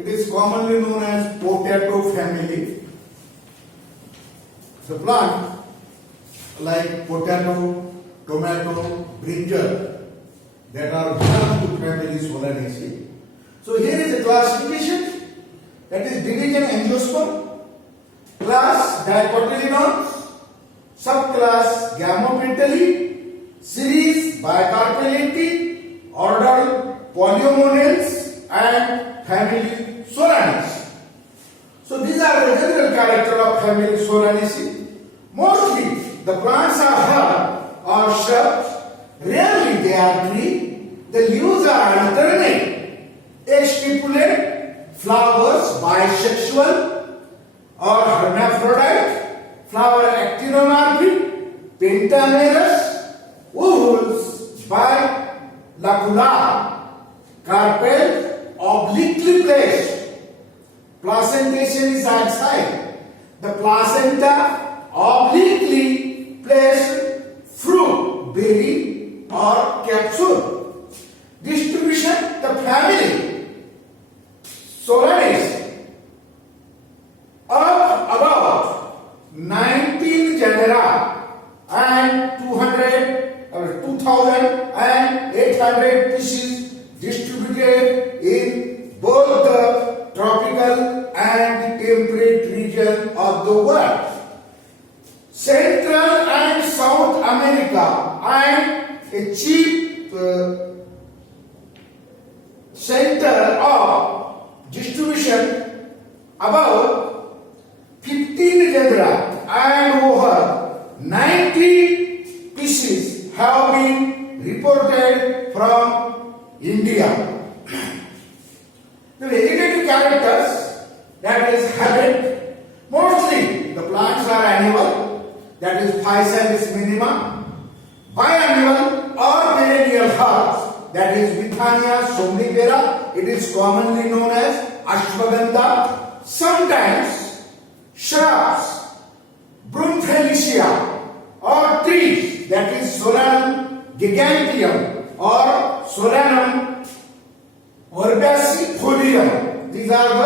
It is commonly known as potato family. The plant like potato, tomato, brinjal that are belong to family Solanaceae. So here is a classification, that is division angiosperm, class Dicotyledons, subclass Gamopetalae, series Bicarpellate, order Polyomonians and family Solanaceae. So these are the general character of family Solanaceae. Mostly the plants are herb or shrubs. Rarely they are tree. The leaves are alternate, stipulate, flowers bisexual or hermaphrodite, flower actinomorphic, pentamerous, ovules bilacular, carpel obliquely placed. Placentation is outside. The placenta obliquely placed, fruit, berry or capsule. Distribution, the family Solanaceae of about 19 genera and 2,800 species distributed in both the tropical and temperate region of the world. Central and South America and a chief center of distribution about 15 genera and over 90 species have been reported from India. The vegetative characters, that is habit, mostly the plants are annual, that is Physalis minima, biannual or perennial herbs, that is Withania somnifera, it is commonly known as ashwagandha, sometimes shrubs, Brunfelicia, or trees, that is Solanum giganteum or Solanum herbacifolium. These are the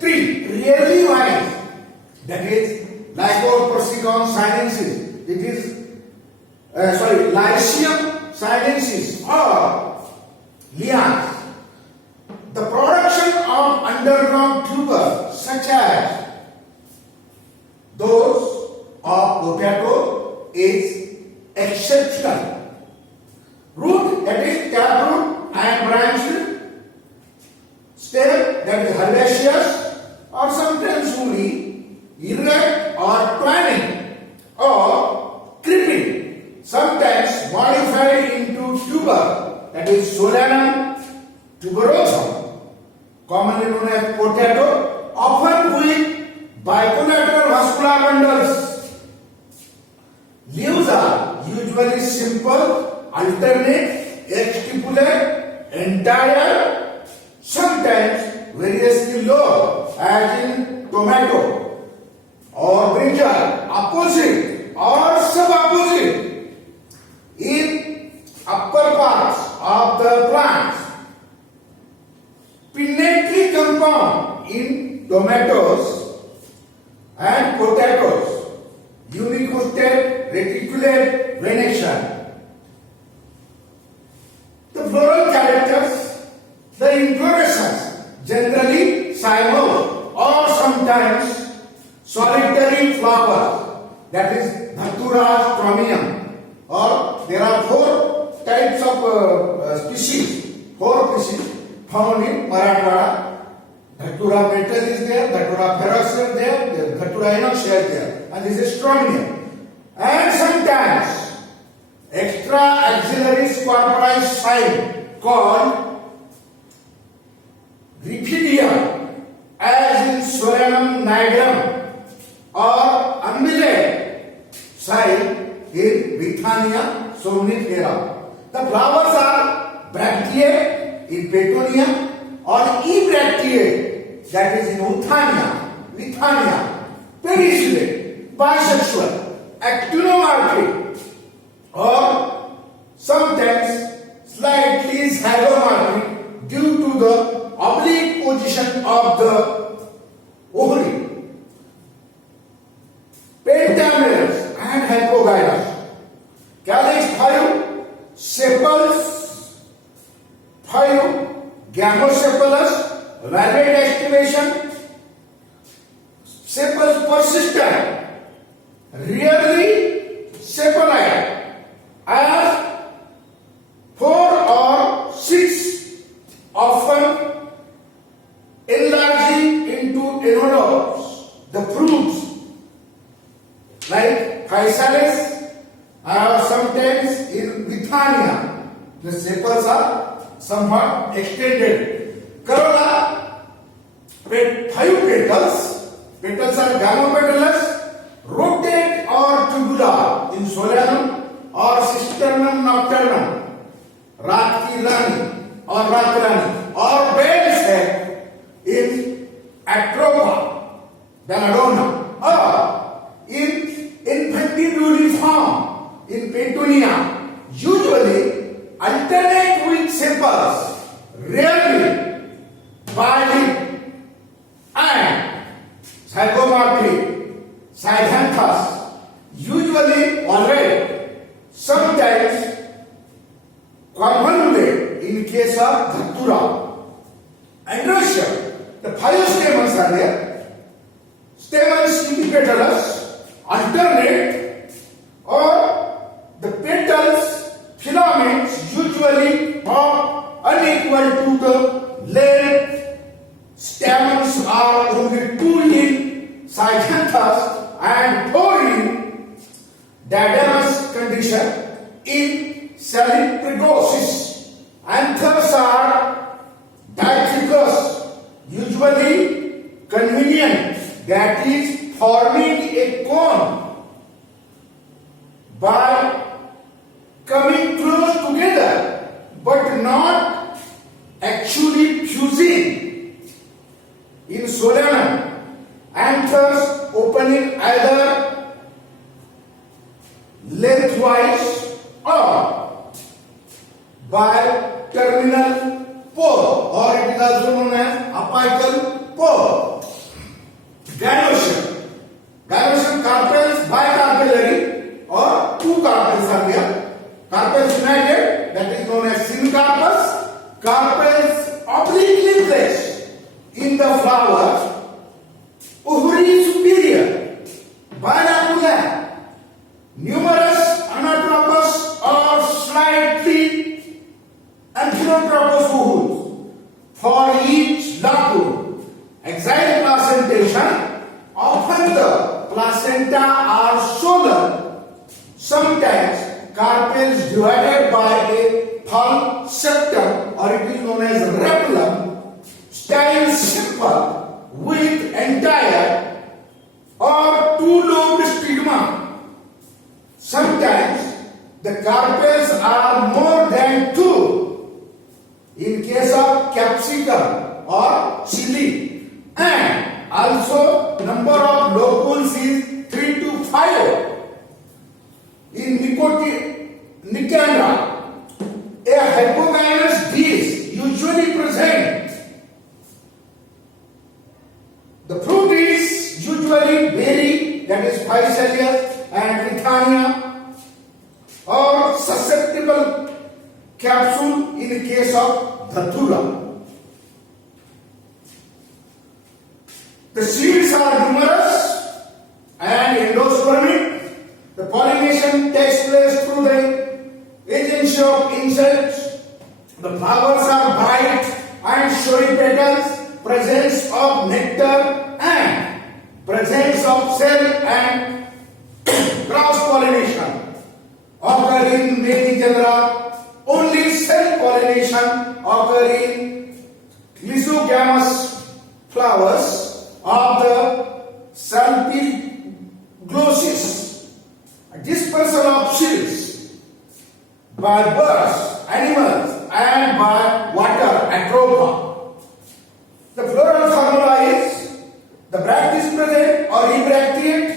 three, rarely vines, that is Lycopsychon sinensis, it is Lycium sinensis or lianas. The production of underground tubers such as those of potato is exceptional. Root, that is taproot and branched. Stem, that is herbaceous or sometimes woody, erect or twining or creeping, sometimes modified into tuber, that is Solanum tuberosum, commonly known as potato, often with bicollateral vascular bundles. Leaves are usually simple, alternate, stipulate, entire, sometimes variously low, as in tomato or brinjal, opposite or sub-opposite. In upper parts of the plants, pinnately compound in tomatoes and potatoes, unicostate, reticulate venation. The floral characters, the inflorescence, generally cymose or sometimes solitary flowers, that is Dhatura stromium, or there are four types of species found in Marathwada. Dhatura metal is there, Dhatura ferox is there, Dhatura inox is there, and this is stromium. And sometimes extra axillary squarpized sign called Rhiphidium, as in Solanum nigrum, or umbellate sign in Withania somnifera. The flowers are bracteate in Petunia or ebracteate, that is in Withania, pedicellate, bisexual, actinomorphic, or sometimes slightly zygomorphic due to the oblique position of the ovary. Pentamerous and hypogynous. Calyx 5, sepals 5, gamosepalous, valvate activation, sepals persistent, rarely sepalite, as 4 or 6, often enlarging into anodes. The fruits like chrysalis are sometimes in Bithynia. The sepals are somewhat extended. Corolla with 5 petals. Petals are gamopetalous, rotate or tubular in solanum or cisternum nocturnum, रात की रानी और रात रानी, or bell shape in Atropa, belladonna, or in infundibulariform in Petunia, usually alternate with sepals, rarely barley and zygomorphic, Xanthanthus, usually already, sometimes convolvulate in case of Dhatura. Androecium, the 5 stamens are there. Stamens unipetalous, alternate, or the petals, filaments usually are unequal to the length. Stamens are only 2 in Xanthus and 4 in diaderous condition in Salipregosis. Anthers are diatricous, usually convenient, that is forming a cone by coming close together but not actually fusing. In solanum, anthers opening either lengthwise or by terminal pore, or it is also known as apical pore. Ganoecium. Ganoecium carpels bicarpellary or 2 carpels are there. Carpels united, that is known as syncarpus. Carpels obliquely placed in the flower, ovary superior, binacular, numerous anatropous or slightly anthropous ovules for each locule. Axial placentation, often the placenta are swollen, sometimes carpels divided by a pulp septum, or it is known as reticulum. Style simple with entire or 2-lobed stigma. Sometimes the carpels are more than 2 in case of capsicum or chili, and also number of locules is 3 to 5. In Nicander, a hypogynous dish usually present. The fruit is usually berry, that is physalia and Bithynia, or susceptible capsule in the case of Dhatura. The seeds are numerous and endospermic. The pollination takes place through the agency of insects. The flowers are bright and showy petals, presence of nectar and presence of cell and cross pollination occur in many genera. Only cell pollination occur in lysogamous flowers of the Salpinglosis. Dispersal of seeds by birds, animals, and by water, atropa. The floral formula is the bracts is present or ebracteate,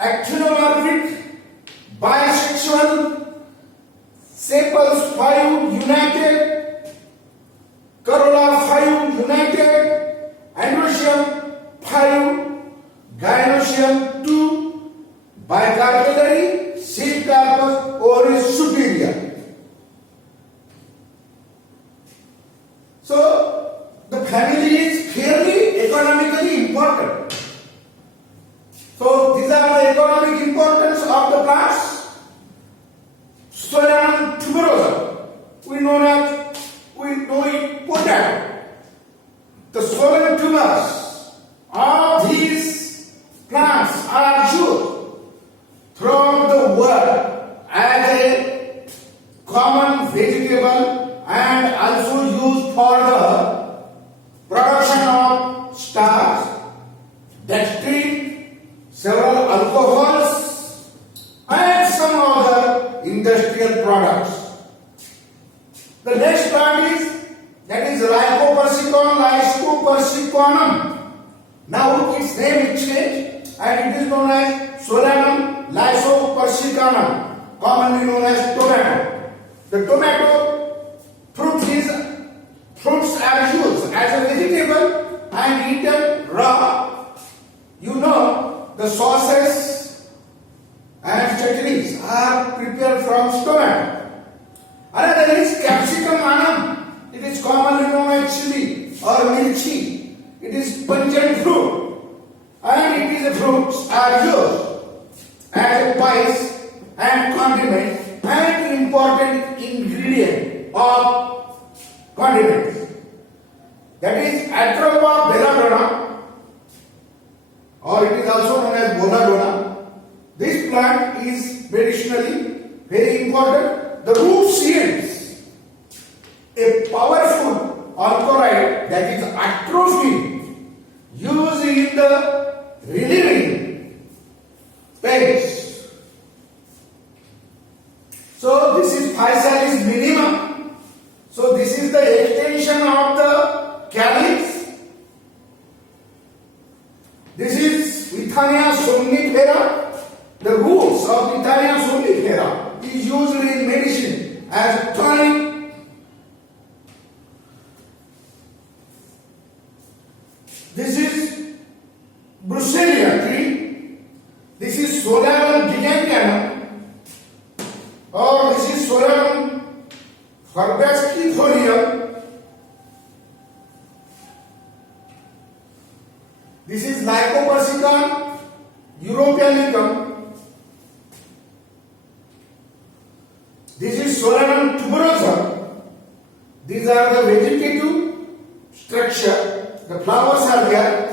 actinomorphic, bisexual, sepals 5 united, corolla 5 The swollen tubers of these plants are used throughout the world as a common vegetable and also used for the production of starch, dextrine, several alcohols and some other industrial products. The next plant is Lycopersicon lycopersiconum. Now its name is changed and it is known as Solanum lycopersiconum, commonly known as tomato. The tomato fruits are used as a vegetable and eaten raw. You know the sauces and chutneys are prepared from tomato. Another is Capsicum anum. It is commonly known as chili or mirchi. It is pungent fruit and it is a fruits are used as a spice and condiment and important ingredient of condiments. That is Atropa belladonna, or it is also known as belladonna. This plant is medicinally very important. The root yields a powerful alkaloid, that is atropine, used in the relieving pains. So this is Physalis minima. So this is the extension of the calyx. This is Withania somnifera. The roots of Withania somnifera is used in medicine as tonic. This is Brucellia tree. This is Solanum giganteum, or this is Solanum herbacifolium. This is Lycopersicon europanicum. This is Solanum tuberosum. These are the vegetative structure. The flowers are there.